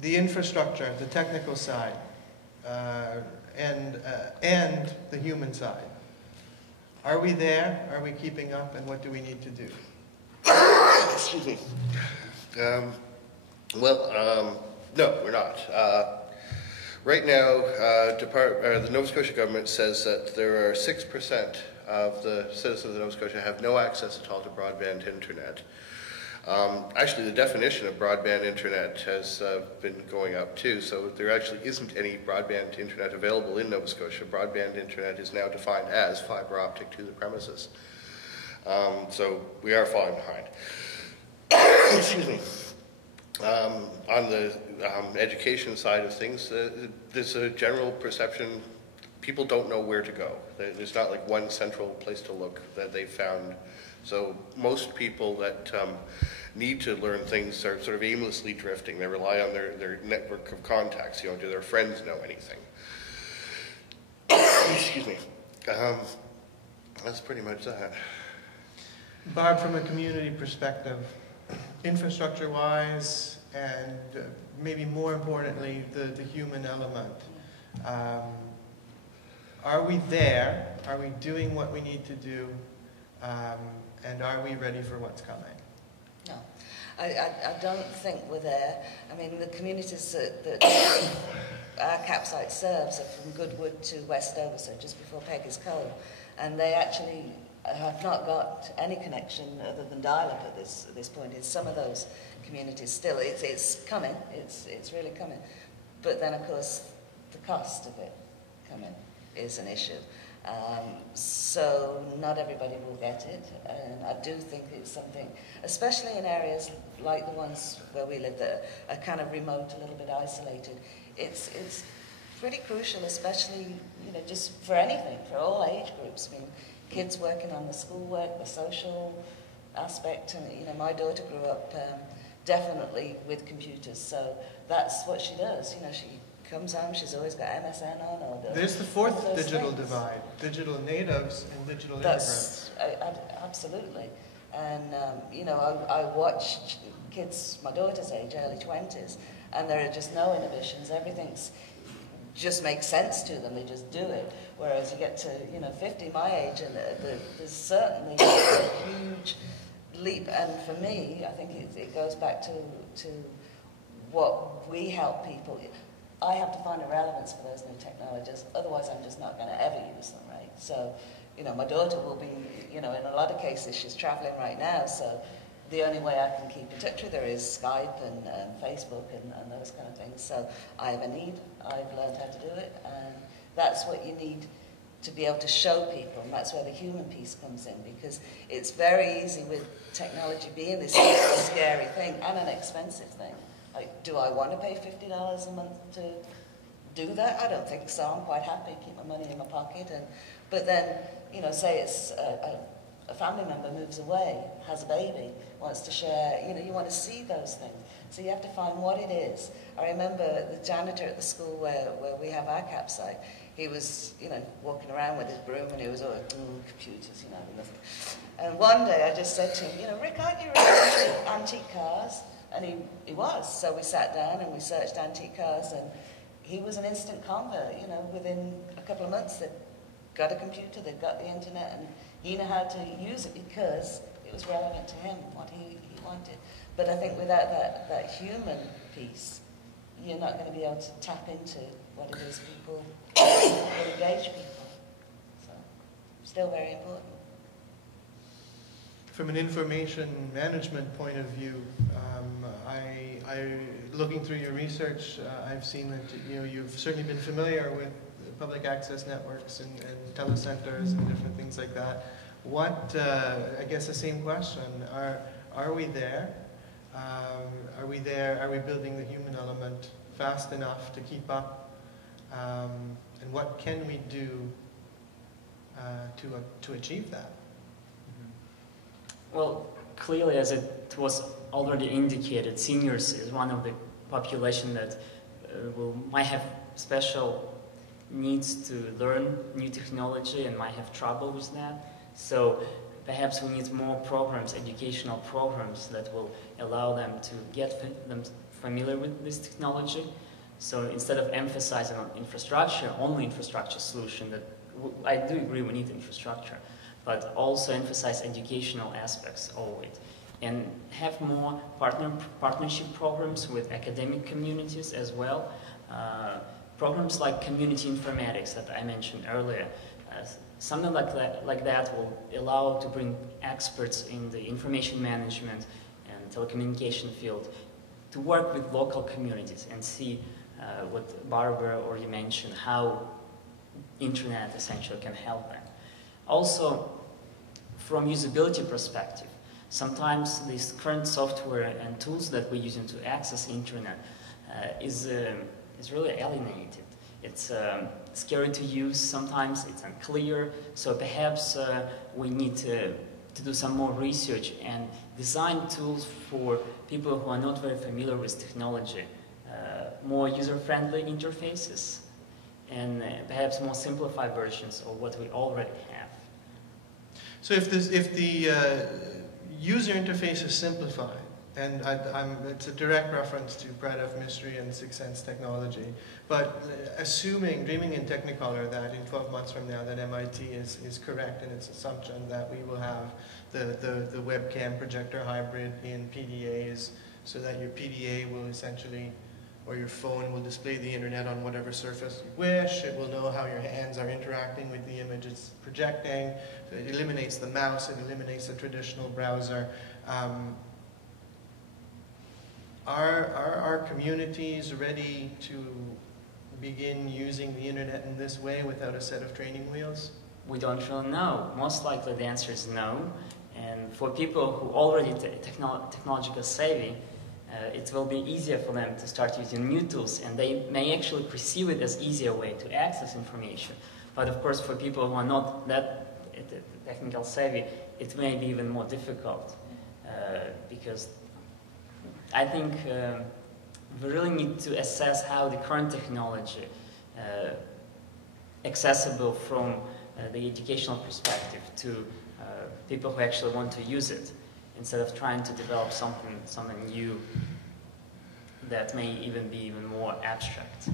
the infrastructure, the technical side, and the human side. Are we there? Are we keeping up? And what do we need to do? Excuse me. No, we're not. Right now, the Nova Scotia government says that there are 6% of the citizens of Nova Scotia have no access at all to broadband internet. Actually, the definition of broadband internet has been going up too, so there actually isn't any broadband internet available in Nova Scotia. Broadband internet is now defined as fiber optic to the premises. So we are falling behind. Excuse me. On the education side of things, there's a general perception people don't know where to go. There's not like one central place to look that they've found. So most people that need to learn things are sort of aimlessly drifting. They rely on their network of contacts. You know, do their friends know anything? Excuse me. That's pretty much that. Barb, from a community perspective, infrastructure-wise, and maybe more importantly, the human element. Are we there? Are we doing what we need to do? And are we ready for what's coming? No, I don't think we're there. I mean, the communities that our campsite serves are from Goodwood to Westover, so just before Peggy's Cove, and they actually have not got any connection other than dial-up at this point. In some of those communities still, it's coming, it's really coming. But then, of course, the cost of it coming is an issue. So not everybody will get it, and I do think it's something, especially in areas like the ones where we live that are kind of remote, a little bit isolated. It's pretty crucial, especially, you know, just for anything, for all age groups. I mean, kids working on the schoolwork, the social aspect, and you know, my daughter grew up definitely with computers, so that's what she does. You know, she comes home, she's always got MSN on. Or there's the fourth digital divide: digital natives and digital immigrants. Absolutely, and you know, I watch kids my daughter's age, early 20s, and there are just no inhibitions. Everything's just makes sense to them. They just do it. Whereas you get to, you know, 50, my age, and there's certainly a huge leap. And for me, I think it goes back to what we help people. I have to find a relevance for those new technologies. Otherwise, I'm just not going to ever use them, right? So, you know, my daughter will be, you know, in a lot of cases, she's traveling right now. So the only way I can keep in touch with her is Skype and Facebook and those kind of things. So I have a need. I've learned how to do it, and that's what you need to be able to show people, and that's where the human piece comes in, because it's very easy with technology being this scary thing and an expensive thing. Like, do I want to pay $50 a month to do that? I don't think so. I'm quite happy to keep my money in my pocket. But then, you know, say it's a family member moves away, has a baby, wants to share, you know, you want to see those things. So you have to find what it is. I remember the janitor at the school where we have our campsite, he was, you know, walking around with his broom, and he was always, computers, you know, nothing. And one day I just said to him, you know, Rick, aren't you really into antique cars? And he was. So we sat down and we searched antique cars, and he was an instant convert, you know, within a couple of months they'd got a computer, they'd got the internet, and he knew how to use it because it was relevant to him, what he wanted. But I think without that human piece, you're not going to be able to tap into what it is people, what engage people. So, still very important. From an information management point of view, looking through your research, I've seen that, you know, you've certainly been familiar with public access networks and telecenters and different things like that. What, I guess the same question, are we there? Are we there? Are we building the human element fast enough to keep up? And what can we do to achieve that? Well, clearly, as it was already indicated, seniors is one of the population that might have special needs to learn new technology and might have trouble with that. So perhaps we need more programs, educational programs, that will allow them to get them familiar with this technology. So instead of emphasizing on infrastructure, only infrastructure solution, that I do agree we need infrastructure, but also emphasize educational aspects of it, and have more partnership programs with academic communities as well. Programs like community informatics that I mentioned earlier. Something like that will allow to bring experts in the information management and telecommunication field to work with local communities and see what Barbara already mentioned, how internet essentially can help them. Also, from usability perspective, sometimes this current software and tools that we're using to access internet is really alienated. It's scary to use sometimes, it's unclear, so perhaps we need to do some more research and design tools for people who are not very familiar with technology, more user-friendly interfaces, and perhaps more simplified versions of what we already have. So if the user interface is simplified, and it's a direct reference to Pride of Mystery and Sixth Sense technology, but dreaming in Technicolor that in 12 months from now that MIT is correct in its assumption that we will have the webcam projector hybrid in PDAs, so that your PDA will essentially, or your phone will display the internet on whatever surface you wish. It will know how your hands are interacting with the image it's projecting. So it eliminates the mouse, it eliminates the traditional browser. Are our communities ready to begin using the internet in this way without a set of training wheels? We don't really know. Most likely the answer is no. And for people who already technological savvy, it will be easier for them to start using new tools, and they may actually perceive it as easier way to access information. But of course, for people who are not that technical savvy, it may be even more difficult because I think we really need to assess how the current technology accessible from the educational perspective to people who actually want to use it, instead of trying to develop something new that may even be even more abstract.